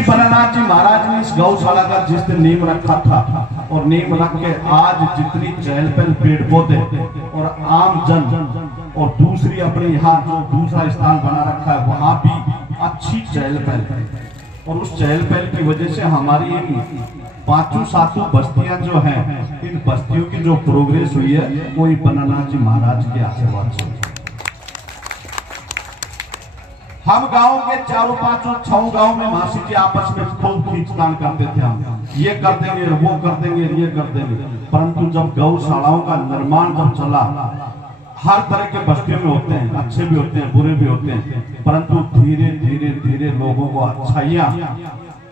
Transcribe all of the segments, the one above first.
श्री बनानाथ जी महाराज ने इस गौशाला का जिस दिन नींव रखा था और नींव रख के आज जितनी चहल पहल पेड़ पौधे और आम जन और दूसरी अपने यहाँ जो दूसरा स्थान बना रखा है वहां भी अच्छी चहल पहल है। और उस चहल पहल की वजह से हमारी इन 5-7 बस्तियां जो हैं, इन बस्तियों की जो प्रोग्रेस हुई है वो बनानाथ जी महाराज के आशीर्वाद से। हम गांव के 4-5-6 गांव में मासी जी आपस में खूब खींचतान करते थे, हम ये कर देंगे, वो कर देंगे, ये कर देंगे। परंतु जब गौशालाओं का निर्माण जब चला, हर तरह के बस्तियों में होते हैं, अच्छे भी होते हैं, बुरे भी होते हैं, परंतु धीरे धीरे धीरे लोगों को अच्छाइयां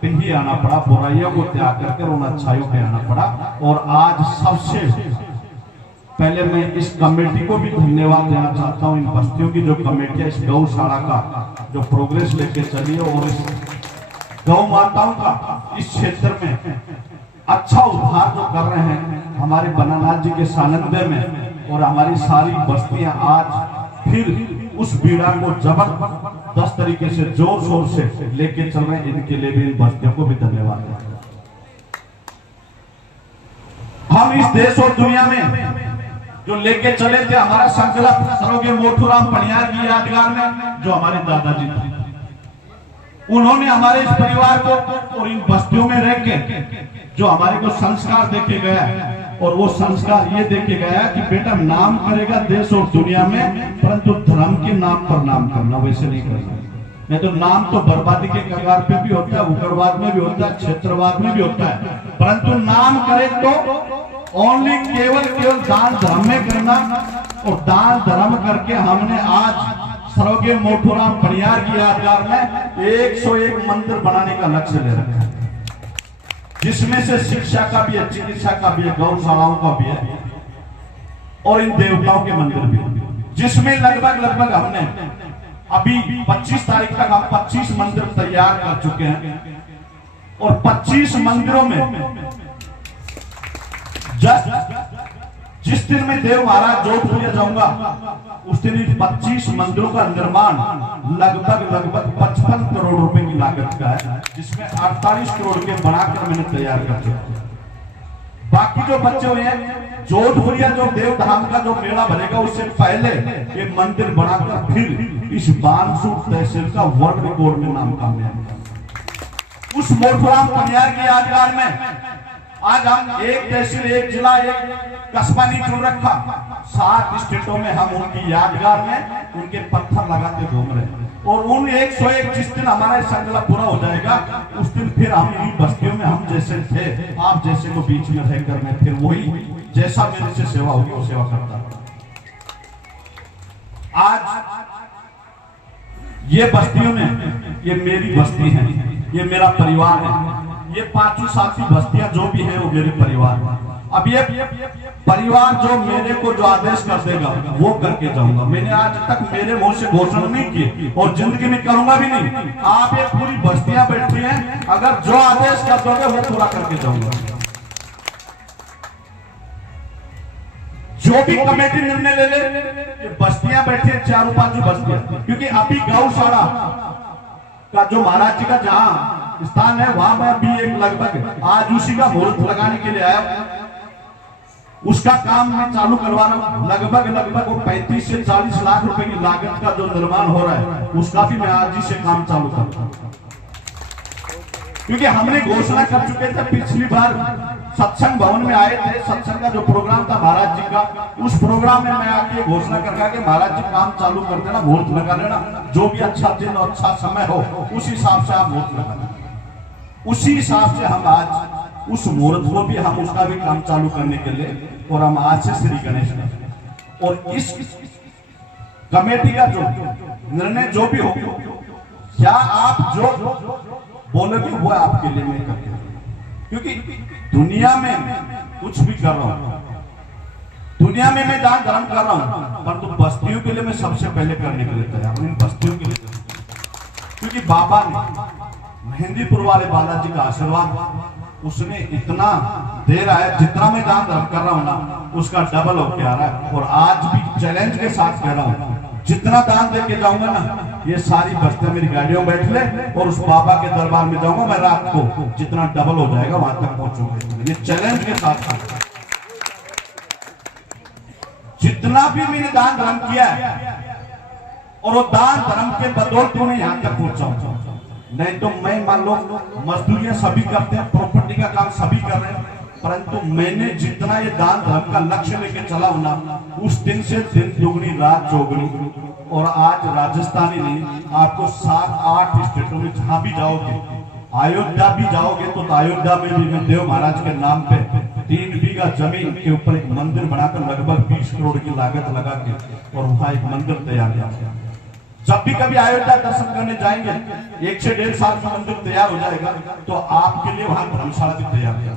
पे ही आना पड़ा, बुराइयों को त्याग करके उन अच्छाइयों पे आना पड़ा। और आज सबसे पहले मैं इस कमेटी को भी धन्यवाद देना चाहता हूं, इन बस्तियों की जो कमेटियां इस गौशाला का जो प्रोग्रेस लेके चली है और इस गौ माताओं का इस क्षेत्र में अच्छा उद्धार जो कर रहे हैं हमारे बनानाथ जी के सानिध्य में। और हमारी सारी बस्तियां आज फिर उस बीड़ा को जबरदस्त तरीके से जोर शोर से लेके चल रहे हैं। इनके लिए भी इन बस्तियों को भी धन्यवाद देते हैं। हम इस देश और दुनिया में जो लेके चले थे हमारा संकल्प सरोगे मोटूराम पनियार की यादगार में, जो हमारे दादाजी थे, उन्होंने हमारे इस परिवार को और इन बस्तियों में रह के जो हमारे को संस्कार देके गया, और वो संस्कार ये देके गया कि बेटा नाम करेगा देश और दुनिया में, परंतु धर्म के नाम पर नाम करना, वैसे नहीं करना। नहीं तो नाम तो बर्बादी के कगार पे भी होता है, उग्रवाद में भी होता है, क्षेत्रवाद में भी होता है, परंतु नाम करे तो ओनली केवल दान धर्म में करना। और दान धर्म करके हमने आज सरोगे मोटूराम पनियार की यादगार में 101 मंदिर बनाने का लक्ष्य ले रखा है, जिसमें से शिक्षा का भी है, चिकित्सा का भी है, गौशालाओं का भी है और इन देवताओं के मंदिर भी, जिसमें लगभग हमने अभी 25 तारीख तक हम 25 मंदिर तैयार कर चुके हैं। और 25 मंदिरों में जिस दिन मैं देव महाराज जोधपुर जाऊंगा उस दिन 25 मंदिरों का निर्माण लगभग 55 करोड़ रुपए की लागत का है, जिसमें 48 करोड़ के बनाकर मैंने तैयार कर दिया। बाकी जो बच्चे हुए हैं जोधपुरिया जो देवधाम का जो मेला भरेगा उससे पहले ये मंदिर बनाकर फिर इस बानसूर तहसील का वर्ल्ड रिकॉर्ड में नाम कामयाब। उस मोटूराम पनियार की यादगार में आज हम एक तहसील, एक जिला, एक कस्बा नहीं चुन रखा, 7 स्टेटों में हम उनकी यादगार में उनके पत्थर लगाते घूम रहे हैं। और उन 101 जिस दिन हमारा संकल्प पूरा हो जाएगा उस दिन फिर हम इन बस्तियों में हम जैसे थे, आप जैसे को बीच में रहकर मैं फिर वही जैसा मेरे से सेवा होगी वो सेवा करता। आज ये बस्तियों में ये मेरी बस्ती है, ये मेरा परिवार है, ये 5-7 बस्तियां जो भी है वो मेरे परिवार। अब ये परिवार जो मेरे को जो आदेश कर देगा वो करके जाऊंगा। मैंने आज तक मेरे मुंह से घोषणा नहीं की और जिंदगी में करूंगा भी नहीं। आप ये पूरी बस्तियां बैठी हैं, अगर जो आदेश कर दोगे वो पूरा करके जाऊंगा। जो भी कमेटी निर्णय ले ले, ये बस्तियां बैठी है 4-5 बस्तियां, क्योंकि अभी गौशाला का जो महाराज जी का जहां स्थान है वहां मैं भी एक लगभग आज उसी का मुहूर्त लगाने के लिए आया, उसका काम मैं चालू करवा रहा हूं। लगभग वो 35 से 40 लाख रुपए की लागत का जो निर्माण हो रहा है उसका भी मैं आज ही से काम चालू कर रहा हूं, क्योंकि हमने घोषणा कर चुके थे। पिछली बार सत्संग भवन में आए थे, सत्संग का जो प्रोग्राम था महाराज जी का, उस प्रोग्राम में मैं आके घोषणा करके कि महाराज जी काम चालू कर देना, मुहूर्त लगा लेना, जो भी अच्छा दिन और अच्छा समय हो उस हिसाब से आप मुहूर्त लगा लेना। उसी हिसाब से हम आज उस मुहूर्त को भी हम उसका भी काम चालू करने के लिए, और हम आज से श्री गणेश और इस कमेटी का जो निर्णय जो भी हो, क्या आप जो बोलोगे वो आपके लिए मैं करके, क्योंकि दुनिया में कुछ भी कर रहा हूं, दुनिया में मैं दान धर्म कर रहा हूं, परंतु बस्तियों के लिए मैं सबसे पहले करने के लिए तैयार हूं, इन बस्तियों के लिए। क्योंकि बाबा ने मेहंदीपुर वाले बालाजी का आशीर्वाद उसने इतना दे रहा है, जितना मैं दान धर्म कर रहा हूं ना उसका डबल होके आ रहा है। और आज भी चैलेंज के साथ कह रहा हूं, जितना दान देके जाऊंगा ना ये सारी बस्तियां मेरी गाड़ियों में बैठ ले और उस बाबा के दरबार में जाऊंगा मैं, रात को जितना डबल हो जाएगा वहां तक पहुंचूंगा। ये चैलेंज के साथ जितना भी मैंने दान धर्म किया है और वो दान धर्म के बदौलत मैं यहां तक पहुंचा। नहीं तो मैं मान लो मजदूरियां सभी करते हैं, प्रॉपर्टी का काम सभी कर रहे हैं, परंतु मैंने जितना ये दान धर्म का लक्ष्य लेके चला हूं ना, उस दिन से दिन दुगनी रात चौगुनी। और आज राजस्थान ही नहीं, आपको 7-8 स्टेटों में जहां भी जाओगे, अयोध्या भी जाओगे तो अयोध्या में भी मैं देव महाराज के नाम पे 3 बीघा जमीन के ऊपर एक मंदिर बनाकर लगभग 20 करोड़ की लागत लगा के और वहां एक मंदिर तैयार किया। जब भी कभी अयोध्या दर्शन करने जाएंगे 1 से 1.5 साल में मंदिर तैयार हो जाएगा, तो आपके लिए वहां धर्मशाला भी तैयार किया।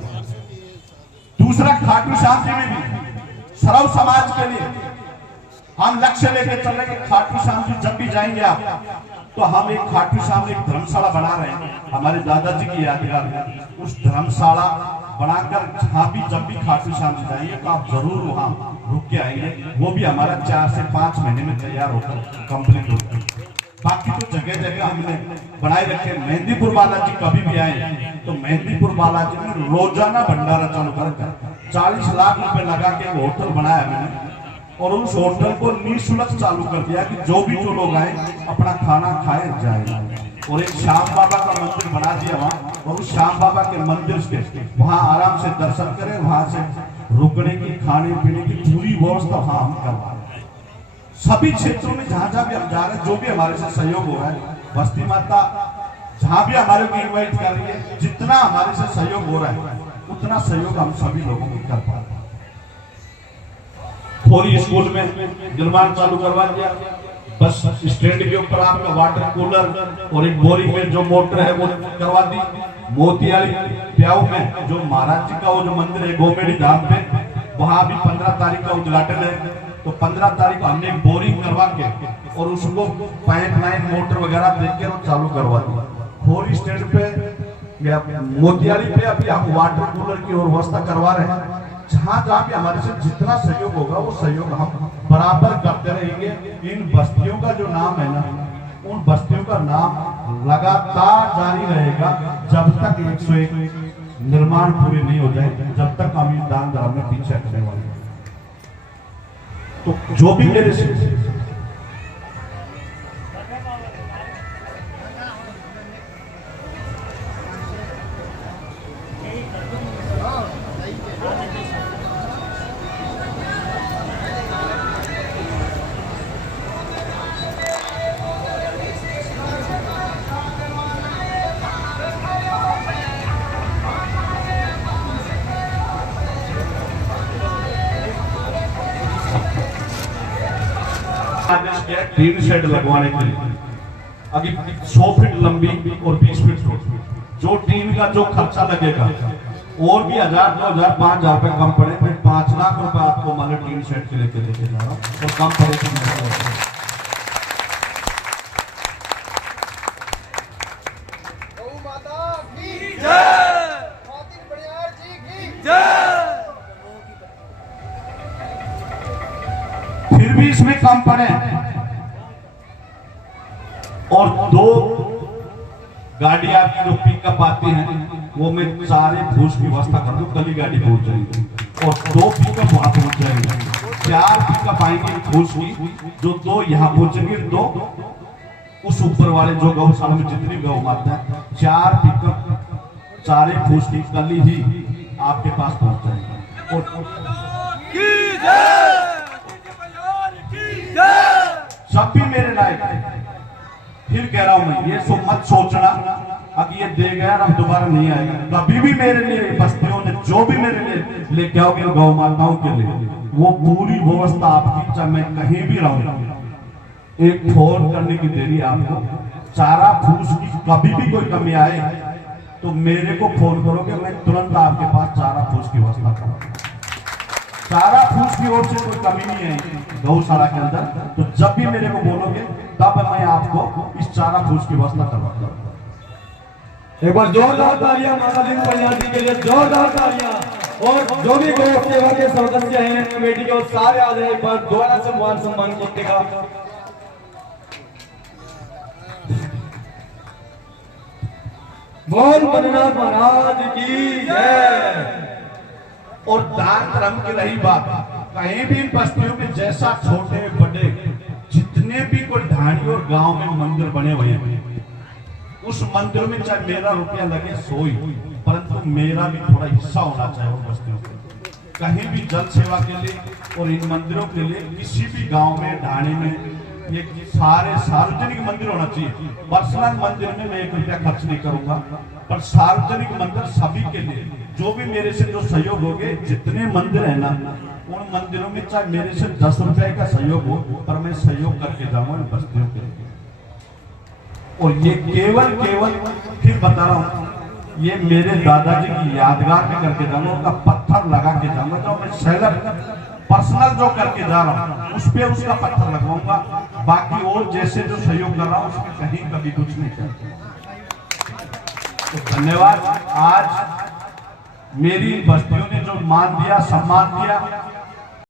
दूसरा, खाटू श्याम जी में भी सर्व समाज के लिए हम लक्ष्य लेकर चल रहे हैं। खाटू श्याम जी जब भी जाएंगे आप, तो हम एक खाटू श्याम एक धर्मशाला बना रहे हैं हमारे दादाजी की यादगार में। उस धर्मशाला बनाकर जहां भी जब भी खाटू श्याम जी जाएंगे तो आप जरूर वहां रुक के आएंगे। वो भी हमारा 4 से 5 महीने में तैयार होकर कंप्लीट होता है। बाकी तो जगह जगह हमने बनाए रखे। मेहंदीपुर बालाजी कभी भी आए तो मेहंदीपुर बालाजी में रोजाना भंडारा चालू कर 40 लाख रुपए लगा के एक होटल बनाया मैंने, और उस होटल को निःशुल्क चालू कर दिया कि जो लोग आए अपना खाना खाए जाए। और एक श्याम बाबा का मंदिर बना दिया वहाँ, और उस श्याम बाबा के मंदिर से वहाँ आराम से दर्शन करें, वहां से रुकने की, खाने पीने की पूरी व्यवस्था वहां हम करवा रहे हैं। सभी क्षेत्रों में जहां जहां भी हम जा रहे हैं, जो भी हमारे से सहयोग हो रहा है, बस्ती माता जहां भी हमारे को इन्वाइट कर रही है, जितना हमारे से सहयोग हो रहा है उतना सहयोग हम सभी लोगों को कर पा रहे हैं। खोरी स्कूल में निर्माण चालू करवा दिया, बस स्टैंड के ऊपर आपका वाटर कूलर और एक बोरिंग में जो मोटर है वो करवा दी। मोतियाली प्याऊ में जो महाराज जी का वो जो मंदिर है गोमेड़ी धाम पे, वहां भी 15 तारीख का उद्घाटन है। तो 15 तारीख को हमने एक बोरिंग करवा के और उसको पाइपलाइन मोटर वगैरह देख के चालू करवा दिया। खोरी स्टैंड पे मोतियाली पे अभी हम वाटर कूलर की और व्यवस्था करवा रहे हैं। जहां जहां भी हमारे से जितना सहयोग होगा वो सहयोग हम बराबर करते रहेंगे। इन बस्तियों का जो नाम है ना, उन बस्तियों का नाम लगातार जारी रहेगा जब तक 101 निर्माण पूरे नहीं हो जाए, जब तक हम इस दान धर्म में पीछे हटने वाले हैं। तो जो भी मेरे से टीन शेड लगवाने के लिए अभी 100 फीट लंबी और 20 फीट चौड़ी, जो टीन का जो खर्चा लगेगा और भी 1000, 2000, 5000 रुपए कम पड़े, मैं 5 लाख रुपए आपको मान टीन शेड के लेके जा रहा हूँ और कम पड़ेगा। फिर भी इसमें कम पड़े और 2 गाड़ियां जो पिकअप आती हैं वो मैं सारे फूस की व्यवस्था कर दूं, कल ही गाड़ी पहुंच जाएगी और 2 पिकअप वहां पहुंच जाएंगे। 4 पिकअप आएंगे फूस की, जो 2 यहाँ पहुंचेंगे, 2 उस ऊपर वाले जो गौशाला में जितनी गौ माता है, 4 पिकअप सारे फूस की कल ही आपके पास पहुंच जाएंगे। सब भी मेरे लायक। फिर कह रहा हूं मैं, ये मत सोचना अब ये दे गया अब दोबारा नहीं आएगा। कभी भी मेरे लिए बस्तियों ने जो भी मेरे लिए लेके आओगे गौ माताओं के लिए, वो पूरी व्यवस्था आपकी, चाहे मैं कहीं भी रहूं, एक फोन करने की देरी आपको। चारा फूस की कभी भी कोई कमी आए तो मेरे को फोन करोगे, मैं तुरंत आपके पास चारा फूस की व्यवस्था करूंगा। चारा फूस की ओर से कोई कमी नहीं है गौशाला के अंदर, तो जब भी मेरे को बोलोगे तब मैं आपको इस चारा फूस की व्यवस्था करवाऊंगा। एक बार जोरदार तालियां माता दिन कल्याणी के लिए, जोरदार तालियां। और जो भी गौ सेवा के सदस्य हैं कमेटी के, और सारे आ जाए एक बार दोबारा सम्मान करने का। बोल बद्रीनाथ महाराज की जय। और दान धर्म की रही बात, कहीं भी बस्तियों में जैसा छोटे बड़े जितने भी कोई ढाणी और गांव में मंदिर बने हुए हैं, उस मंदिर में चाहे मेरा रुपया लगे सोई, परंतु मेरा भी थोड़ा हिस्सा होना चाहिए उन बस्तियों में। कहीं भी जल सेवा के लिए और इन मंदिरों के लिए किसी भी गांव में ढाणी में ये सारे सार्वजनिक मंदिर होना चाहिए। पर्सनल मंदिर में मैं 1 रुपया खर्च नहीं करूंगा, पर सार्वजनिक मंदिर सभी के लिए जो भी मेरे से जो सहयोग होगे, जितने मंदिर है ना उन मंदिरों में चाहे मेरे से 10 रुपए का सहयोग हो, पर मैं सहयोग करके जाऊंगा इन बस्तियों के लिए। और ये केवल फिर बता रहा हूँ, ये मेरे दादाजी की यादगार में करके जाऊंगा, उनका पत्थर लगा के जाऊंगा। तो मैं सेलर पर्सनल जो करके जा रहा हूँ उस पे उसका पत्थर लगवाऊंगा, बाकी और जैसे जो सहयोग कर रहा हूँ उसमें कहीं कभी कुछ नहीं करता। तो धन्यवाद। आज मेरी बस्तियों ने जो मान दिया, सम्मान दिया,